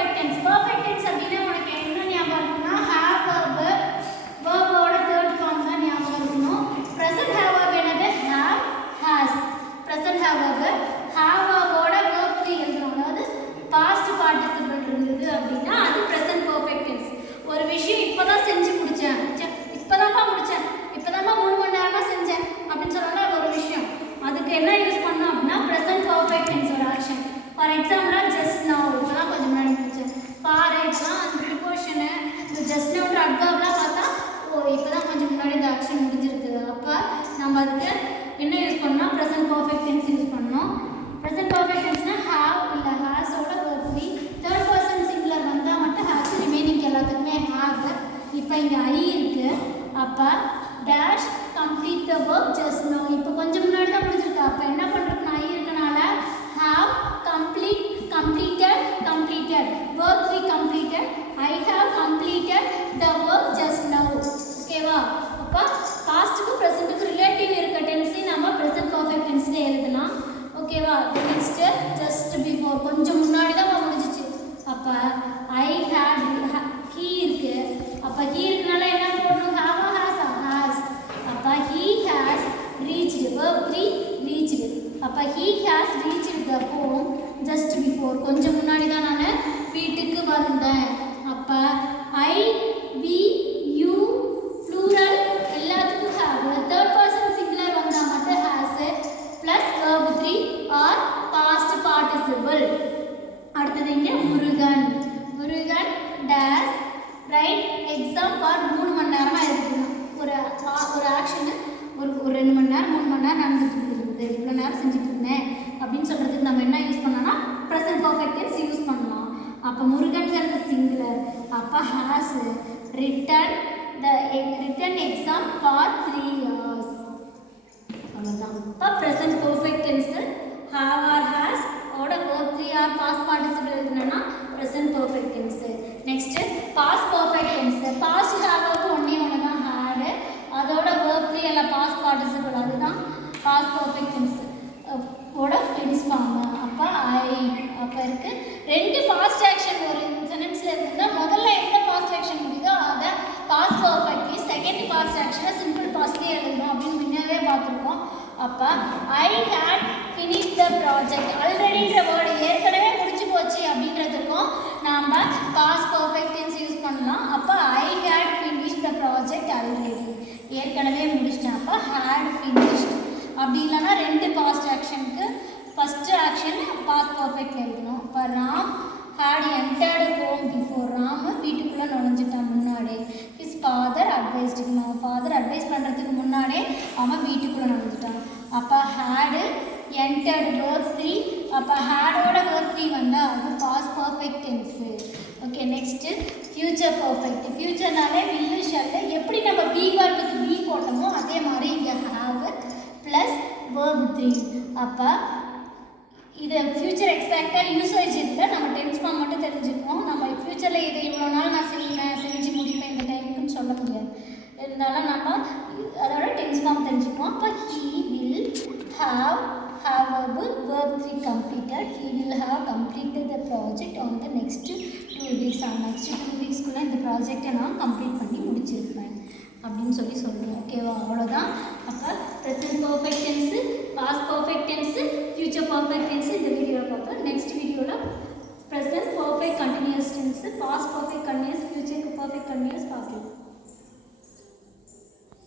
perfect tense. Perfect tense அப்படினா உனக்கு என்ன ஞாபகம் இருக்குன்னா have verb ஓட third form தான் ஞாபகம் இருக்கணும். present have verb என்னது have has. present have verb ஓட verb 3 எழுதணும். அதாவது past participle இருந்தது அப்படினா அது present perfect tense. ஒரு விஷயம் இப்பதான் செஞ்சு முடிச்சேன். இப்பதான்ப்பா முடிச்சேன். இப்பதான்ப்பா 3 மணி நேரமா செஞ்சேன் அப்படினு சொன்னால அது ஒரு விஷயம். அதுக்கு என்ன யூஸ் பண்ணனும் அப்படினா present perfect tense ஒரு action. For example just now இப்பதான் கொஞ்சம் முன்னாடி முடிச்சேன். ஃபார் இப்பதான் அந்த ப்ரிபோஷன் இந்த just nowன்ற அட்வர்ப்லாம் பார்த்தா ஓ இப்பதான் கொஞ்சம் முன்னாடி இந்த ஆக்ஷன் முடிஞ்சிருக்கு. அப்ப நம்ம அதுக்கு என்ன யூஸ் பண்ணனும் present perfect tense யூஸ் பண்ணனும். present perfect tenseனா have இல்ல has ஓட verb 3 third person singular வந்தா மட்டும் has ரிமைனிங் எல்லாத்துக்குமே have. இப்போ இங்க I இருக்கு. அப்ப dash complete the work just now இப்போ கொஞ்சம் முன்னாடி தான் முடிஞ்சிருக்கு. அப்ப என்ன பண்றதுன்னா I இருக்கனால have completed work we completed. I have completed the work just now. ஓகேவா? அப்ப பாஸ்ட்க்கு பிரசன்ட்க்கு ரிலேட்டிவ் இருக்க டென்ஸ் நாம பிரசன்ட் பெர்ஃபெக்ட் டென்ஸ்ல எழுதலாம். ஓகேவா? நெக்ஸ்ட் just before கொஞ்சம் முன்னாடி தான் முடிஞ்சிச்சு. அப்ப I had he இருக்கு. அப்ப he இருக்கனால என்ன போடணும்? have has. அப்ப he has reached verb 3 reached. அப்ப he has reached the home just before கொஞ்சம் முன்னாடி தான் நான் வீட்டுக்கு வந்தேன். அப்ப I we you plural எல்லாத்துக்கும் have third person singular வந்தா மட்டும் has plus verb 3 or past participle. அடுத்து இங்க Murugan dash write exam for 3 மணி நேரமா எழுதணும். ஒரு ஆக்ஷன் ஒரு 2 மணி நேரம் 3 மணி நேரம் நடந்துட்டு இருக்குது. இவ்வளவு நேரம் செஞ்சுட்டு இருந்தேன் அப்படின்னு சொல்றதுக்கு நம்ம என்ன யூஸ் பண்ணலாம்னா present perfect tense யூஸ் பண்ணலாம். அப்ப முருகன்ங்கிறது சிங்குலர். அப்ப has written exam for 3 years. அவ்வளவுதான். அப்ப present perfect tense have or has ஓட verb 3 or past participle எழுதுனா present perfect tense. next past perfect tense. past have ஒண்ணே ஒண்ணு தான் had. அதோட verb 3 எல்லாம் past participle அதுதான் past perfect tense ஓட tense form. அப்ப அப்ப இருக்கு ரெண்டு past action ஒரு சென்டென்ஸ்ல இருந்தா முதல்ல எந்த past action முடியுதோ அத past perfect second past action simple past எழுதணும் அப்படினு முன்னவே பார்த்திருக்கோம். அப்ப I had finished the project. ஆல்ரெடின்ற வேர்ட் ஏற்கனவே முடிஞ்சு போச்சு அப்படின்றதுக்கும் நாம past perfect tense யூஸ் பண்ணலாம். அப்ப I had finished the project already. ஏற்கனவே முடிச்சிட்டேன். அப்ப had finished. அப்படி இல்லனா ரெண்டு past actionக்கு first action past perfect எழுதணும். அப்ப Ram had entered home before. Ram வீட்டுக்குள்ள நுழைஞ்சிட்டான் முன்னாடி. his father advised him. அவன் father advice பண்றதுக்கு முன்னாடி அவன் வீட்டுக்குள்ள நுழைஞ்சிட்டான். அப்ப had entered verb 3. அப்ப had ஓட verb 3 வந்தா அது past perfect tense. Okay next future perfect. ஃபியூச்சர்னாலே will shall எப்படி நம்ம be verb-க்கு be போட்டோமோ அதே மாதிரி இங்க have plus verb 3. அப்ப இது ஃபியூச்சர் எக்ஸாக்ட்டா யூசேஜ் இல்ல நம்ம டென்ஸ் ஃபார்ம் மட்டும் தெரிஞ்சுக்கணும். நம்ம ஃபியூச்சர்ல இது இவ்வளவு நாள் நான் செஞ்சு முடிப்பேன் இந்த டைமுக்குன்னு சொல்ல முடியாது. இருந்தாலும் நம்ம அதோட டென்ஸ் ஃபார்ம் தெரிஞ்சுக்கணும். அப்ப he will have verb 3 completed. He will have completed the project on the next 2 weeks. next 2 weeks குள்ள இந்த ப்ராஜெக்ட்டை நான் கம்ப்ளீட் பண்ணி முடிச்சிருப்பேன் அப்படின்னு சொல்றோம். ஓகேவா? அவ்வளவுதான். அப்ப present perfect tense, past perfect tense, future perfect tense இந்த வீடியோல பார்த்தோம். நெக்ஸ்ட் வீடியோல present perfect continuous tense, past perfect continuous, future perfect continuous பார்க்கலாம்.